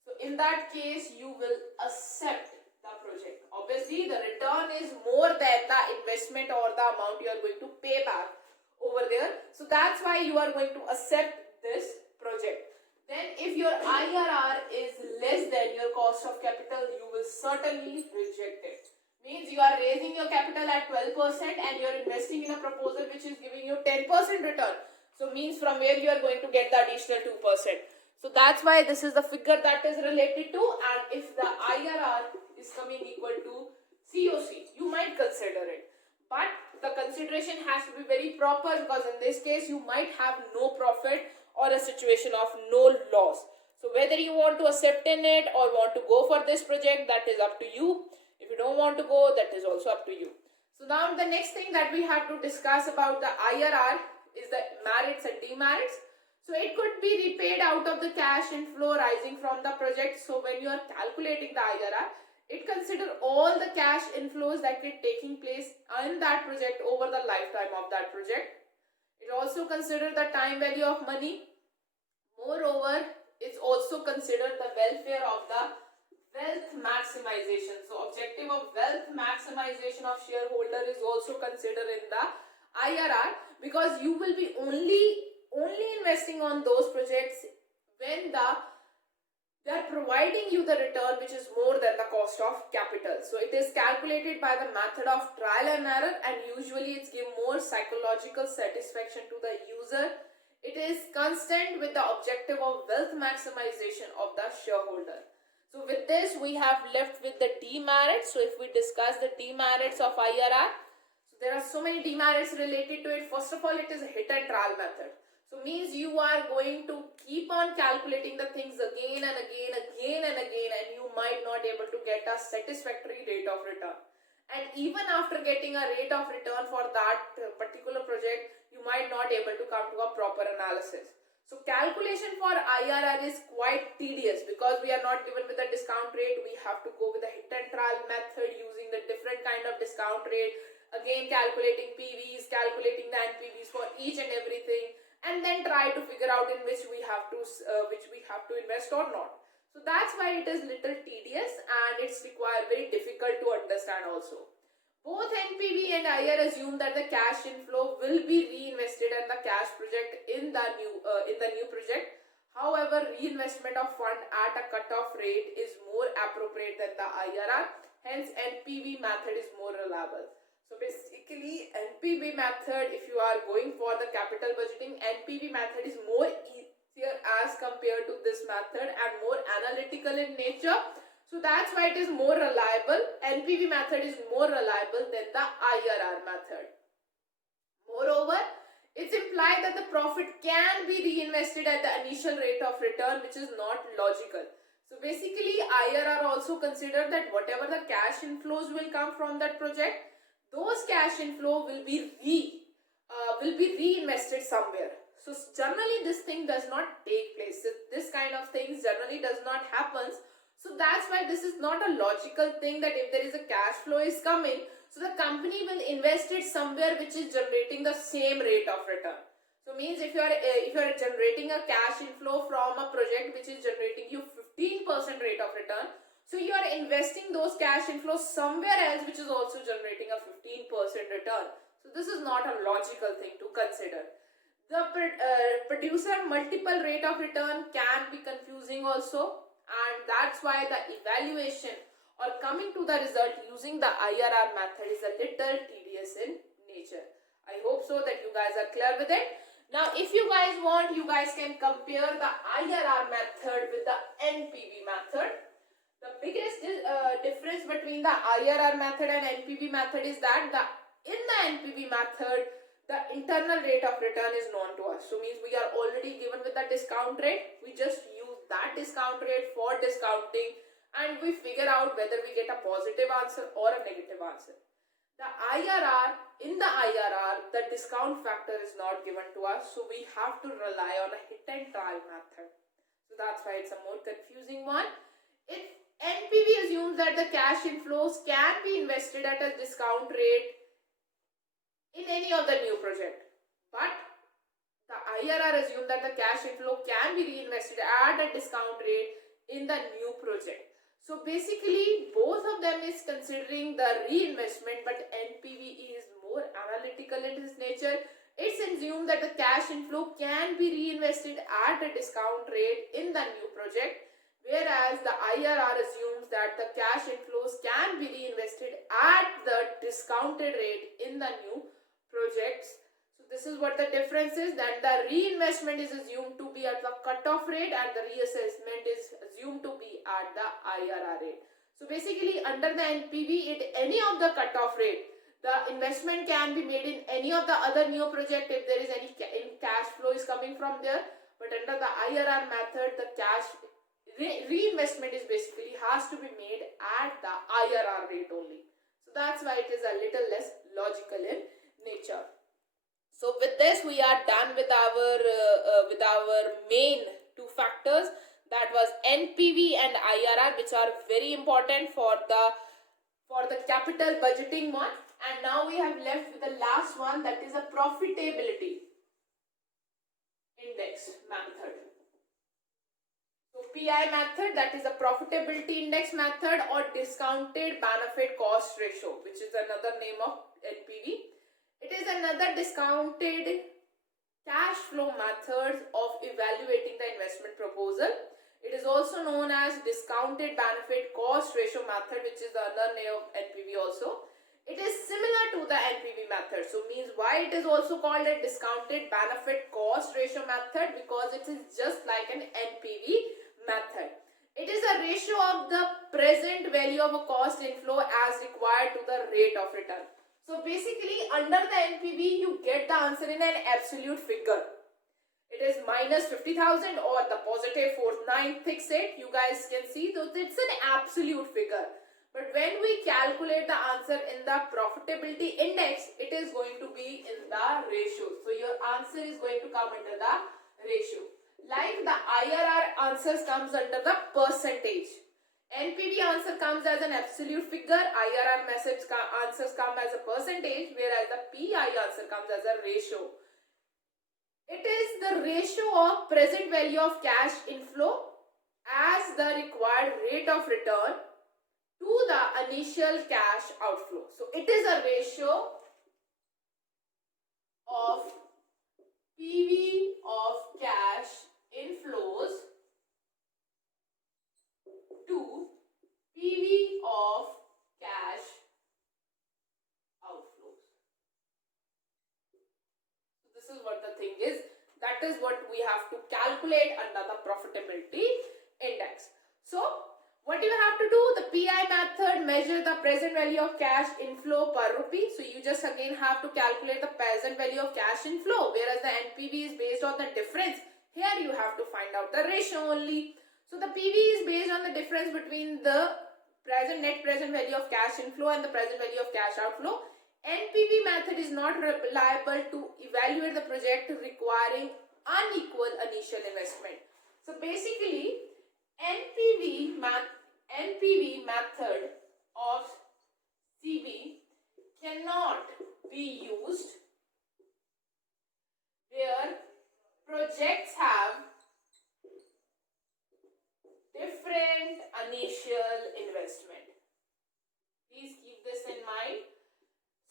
so in that case you will accept the project. Obviously the return is more than the investment or the amount you are going to pay back over there. So that's why you are going to accept this project. Then if your IRR is less than your cost of capital, you will certainly reject it. Means you are raising your capital at 12% and you are investing in a proposal which is giving you 10% return. So means from where you are going to get the additional 2%. So that's why this is the figure that is related to, and if the IRR is coming equal to COC, you might consider it. But the consideration has to be very proper, because in this case you might have no profit or a situation of no loss. So whether you want to accept in it or want to go for this project, that is up to you. If you don't want to go, that is also up to you. So now the next thing that we have to discuss about the IRR is the merits and demerits. So it could be repaid out of the cash inflow rising from the project. So when you are calculating the IRR, it considers all the cash inflows that are taking place in that project over the lifetime of that project. It also considers the time value of money. Moreover, it's also considered the welfare of the wealth maximization. So objective of wealth maximization of shareholder is also considered in the IRR, because you will be only investing on those projects when they are providing you the return which is more than the cost of capital. So it is calculated by the method of trial and error, and usually it's give more psychological satisfaction to the user. It is constant with the objective of wealth maximization of the shareholder. So with this we have left with the demerits. So if we discuss the demerits of IRR, so there are so many demerits related to it. First of all, it is a hit and trial method. So means you are going to keep on calculating the things again and again and you might not able to get a satisfactory rate of return. And even after getting a rate of return for that particular project, you might not able to come to a proper analysis. So calculation for IRR is quite tedious, because we are not given with a discount rate. We have to go with the hit and trial method using the different kind of discount rate. Again calculating PVs, calculating the NPVs for each and everything, and then try to figure out in which we have to invest or not. So that's why it is little tedious and it's very difficult to understand also. Both NPV and IR assume that the cash inflow will be reinvested in the cash project in the new project. However, reinvestment of fund at a cutoff rate is more appropriate than the IRR. Hence, NPV method is more reliable. So basically, NPV method, if you are going for the capital budgeting, NPV method is more easier as compared to this method and more analytical in nature. So that's why it is more reliable. NPV method is more reliable than the IRR method. Moreover, it's implied that the profit can be reinvested at the initial rate of return, which is not logical. So basically, IRR also consider that whatever the cash inflows will come from that project, those cash inflow will be reinvested somewhere. So generally this thing does not take place. This kind of things generally does not happen. So that's why this is not a logical thing that if there is a cash flow is coming, so the company will invest it somewhere which is generating the same rate of return. So means if you are generating a cash inflow from a project which is generating you 15% rate of return, so you are investing those cash inflows somewhere else which is also generating a 15% return. So this is not a logical thing to consider. The producer multiple rate of return can be confusing also, and that's why the evaluation or coming to the result using the IRR method is a little tedious in nature. I hope so that you guys are clear with it. Now if you guys want, you guys can compare the IRR method with the NPV method. The biggest difference between the IRR method and NPV method is that in the NPV method, the internal rate of return is known to us. So means we are already given with the discount rate. We just use that discount rate for discounting and we figure out whether we get a positive answer or a negative answer. In the IRR, the discount factor is not given to us. So we have to rely on a hit and try method. So that's why it's a more confusing one. NPV assumes that the cash inflows can be invested at a discount rate in any of the new project, but the IRR assumes that the cash inflow can be reinvested at a discount rate in the new project. So basically both of them is considering the reinvestment, but NPV is more analytical in its nature. It's assumed that the cash inflow can be reinvested at a discount rate in the new project, whereas the IRR assumes that the cash inflows can be reinvested at the discounted rate in the new projects. So this is what the difference is. Then the reinvestment is assumed to be at the cutoff rate and the reassessment is assumed to be at the IRR rate. So basically under the NPV, any of the cutoff rate, the investment can be made in any of the other new project if there is any cash flow is coming from there. But under the IRR method, the cash reinvestment is basically has to be made at the IRR rate only. So that's why it is a little less logical in nature. So with this we are done with our main two factors, that was NPV and IRR, which are very important for the capital budgeting one. And now we have left with the last one, that is a profitability index method. So PI method, that is a profitability index method or discounted benefit cost ratio, which is another name of NPV. It is another discounted cash flow method of evaluating the investment proposal. It is also known as discounted benefit cost ratio method, which is the other name of NPV also. It is similar to the NPV method. So means why it is also called a discounted benefit cost ratio method, because it is just like an NPV method. It is a ratio of the present value of a cost inflow as required to the rate of return. So basically under the NPV you get the answer in an absolute figure. It is minus 50,000 or the positive 4968. You guys can see that it's an absolute figure. But when we calculate the answer in the profitability index, it is going to be in the ratio. So your answer is going to come under the ratio. Like the IRR answers comes under the percentage. NPV answer comes as an absolute figure. IRR answers come as a percentage, whereas the PI answer comes as a ratio. It is the ratio of present value of cash inflow as the required rate of return to the initial cash outflow. So it is a ratio of PV of cash inflows to PV of cash outflows. So this is what the thing is. That is what we have to calculate under the profitability index. So what do you have to do? The PI method measure the present value of cash inflow per rupee. So you just again have to calculate the present value of cash inflow, whereas the NPV is based on the difference. Here you have to find out the ratio only. So the PV is based on the difference between the net present value of cash inflow and the present value of cash outflow. NPV method is not reliable to evaluate the project requiring unequal initial investment. So basically, NPV method of CB cannot be used where projects have different initial investment. Please keep this in mind.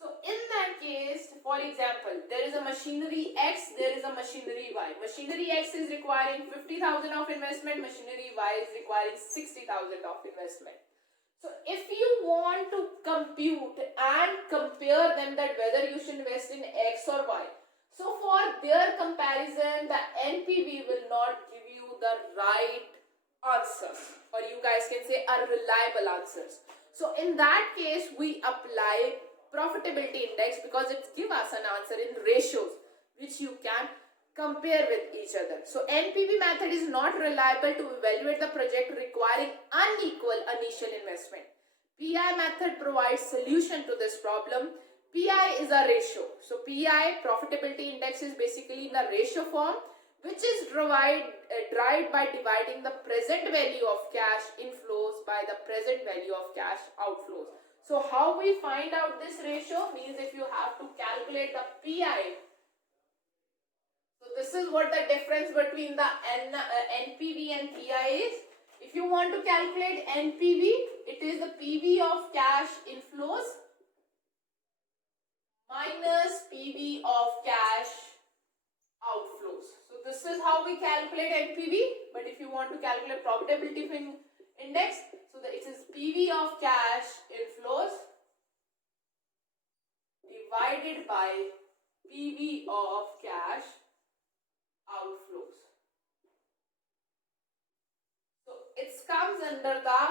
So in that case, for example, there is a machinery X, there is a machinery Y. Machinery X is requiring 50,000 of investment, machinery Y is requiring 60,000 of investment. So if you want to compute and compare them that whether you should invest in X or Y, so for their comparison, the NPV will not give you the right answers, or you guys can say a reliable answers. So in that case, we apply profitability index because it gives us an answer in ratios which you can compare with each other. So NPV method is not reliable to evaluate the project requiring unequal initial investment. PI method provides solution to this problem. PI is a ratio. So PI, profitability index, is basically in the ratio form, which is derived by dividing the present value of cash inflows by the present value of cash outflows. So how we find out this ratio means if you have to calculate the PI. So this is what the difference between the NPV and PI is. If you want to calculate NPV, it is the PV of cash inflows minus PV of cash outflows. So this is how we calculate NPV. But if you want to calculate profitability index, so it is PV of cash inflows divided by PV of cash outflows. So it comes under the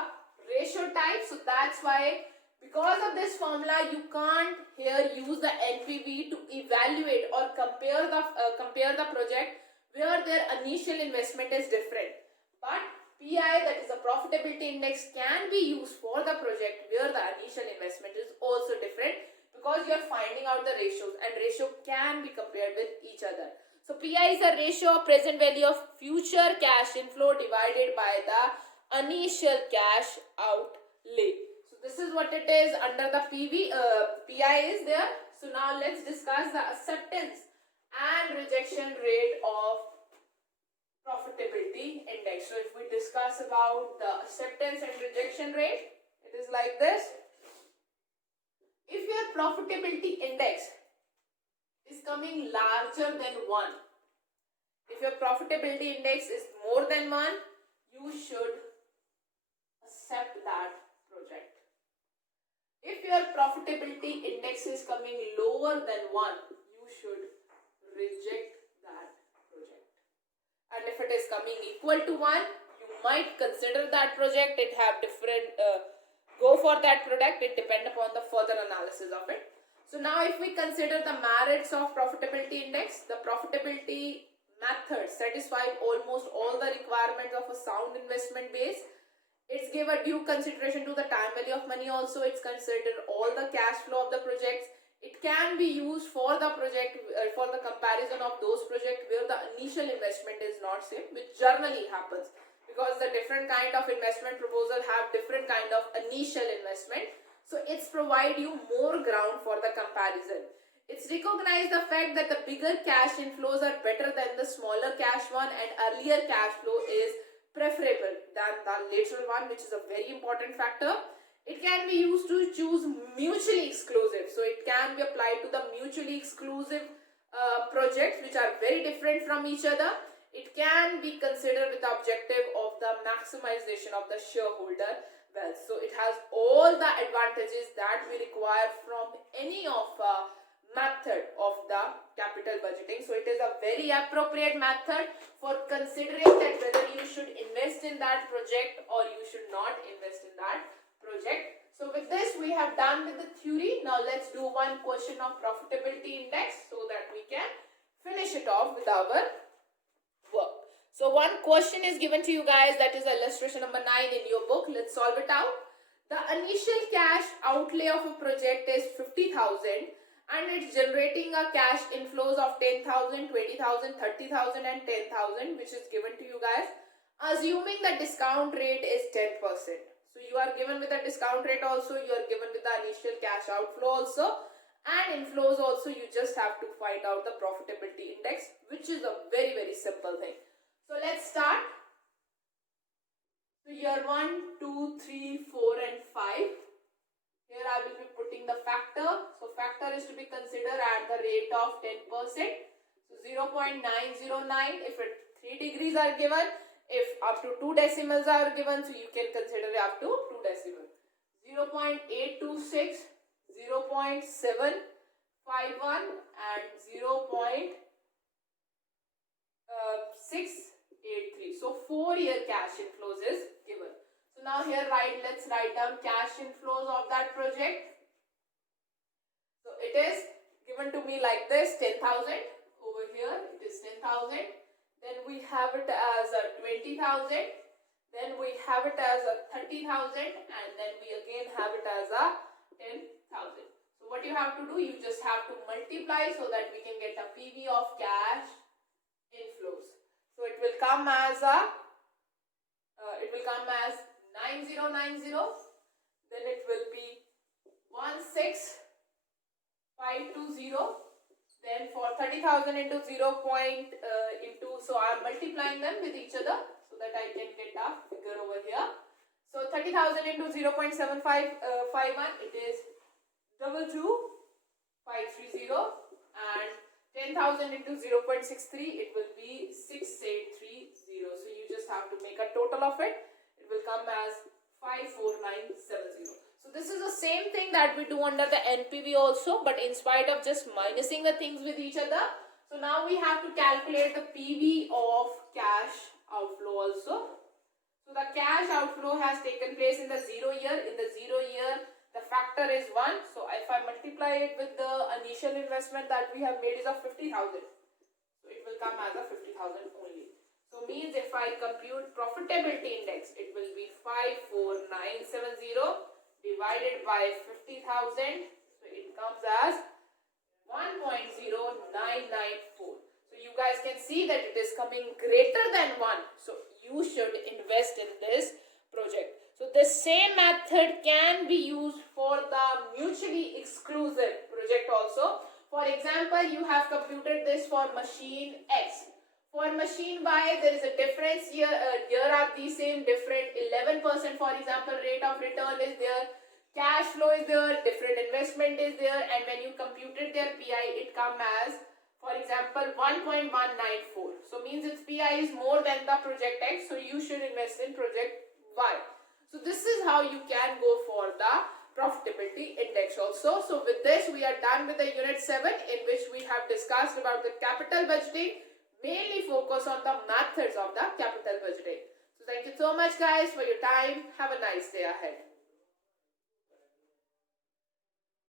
ratio type. So that's why, because of this formula, you can't here use the NPV to evaluate or compare the project where their initial investment is different. But PI, that is a profitability index, can be used for the project where the initial investment is also different, because you are finding out the ratios and ratio can be compared with each other. So PI is a ratio of present value of future cash inflow divided by the initial cash outlay. So this is what it is under the PI is there. So now let's discuss the acceptance and rejection rate of profitability index. So if we discuss about the acceptance and rejection rate, it is like this. If your profitability index is coming larger than 1, if your profitability index is more than 1, you should accept that project. If your profitability index is coming lower than 1, you should reject that project. And if it is coming equal to 1, you might consider that project. It have different, go for that product. It depends upon the further analysis of it. So now if we consider the merits of profitability index, the profitability method satisfies almost all the requirements of a sound investment base. It's give a due consideration to the time value of money also. It's considered all the cash flow of the projects. It can be used for the project, for the comparison of those projects where the initial investment is not same, which generally happens because the different kind of investment proposal have different kind of initial investment. So it's provide you more ground for the comparison. It's recognize the fact that the bigger cash inflows are better than the smaller cash one, and earlier cash flow is preferable than the later one, which is a very important factor. It can be used to choose mutually exclusive. So it can be applied to the mutually exclusive projects which are very different from each other. It can be considered with the objective of the maximization of the shareholder wealth. So it has all the advantages that we require from any of method of the capital budgeting. So it is a very appropriate method for considering that whether you should invest in that project or you should not invest in that project. So with this we have done with the theory. Now let's do one question of profitability index so that we can finish it off with our work. So one question is given to you guys, that is illustration number 9 in your book. Let's solve it out. The initial cash outlay of a project is 50,000 and it's generating a cash inflows of 10,000, 20,000, 30,000 and 10,000 which is given to you guys. Assuming the discount rate is 10%. So you are given with a discount rate also, you are given with the initial cash outflow also and inflows also. You just have to find out the profitability index, which is a very simple thing. So let's start. So year 1, 2, 3, 4 and 5. Here I will be putting the factor. So factor is to be considered at the rate of 10%. So 0.909 if 3 degrees are given. If up to 2 decimals are given, so you can consider up to 2 decimals. 0.826, 0.751 and 0.683. So 4-year cash inflows is given. So now here let's write down cash inflows of that project. So it is given to me like this, 10,000. Over here it is 10,000. Then we have it as a 20,000. Then we have it as a 30,000 and then we again have it as a 10,000. So what you have to do, you just have to multiply so that we can get a PV of cash inflows. So it will come as 9090. Then it will be 16520. Then for 30,000 into 0. So I am multiplying them with each other so that I can get a figure over here. So 30,000 into 0.7551, it is 22530 and 10,000 into 0.63, it will be 6830. So you just have to make a total of it. It will come as 54970. So this is the same thing that we do under the NPV also, but in spite of just minusing the things with each other. So now we have to calculate the PV of cash outflow also. So the cash outflow has taken place in the 0 year. In the 0 year, the factor is 1. So if I multiply it with the initial investment that we have made is of 50,000. So it will come as a 50,000 only. So means if I compute profitability index, it will be 54970 divided by 50,000. So it comes as 1.0994. So you guys can see that it is coming greater than 1. So you should invest in this project. So the same method can be used for the mutually exclusive project also. For example, you have computed this for machine X. For machine Y, there is a difference here. Here are the same different 11%, for example, rate of return is there. Cash flow is there, different investment is there, and when you computed their PI, it comes as, for example, 1.194. So means its PI is more than the project X, so you should invest in project Y. So this is how you can go for the profitability index also. So with this, we are done with the unit 7 in which we have discussed about the capital budgeting, mainly focus on the methods of the capital budgeting. So thank you so much guys for your time. Have a nice day ahead.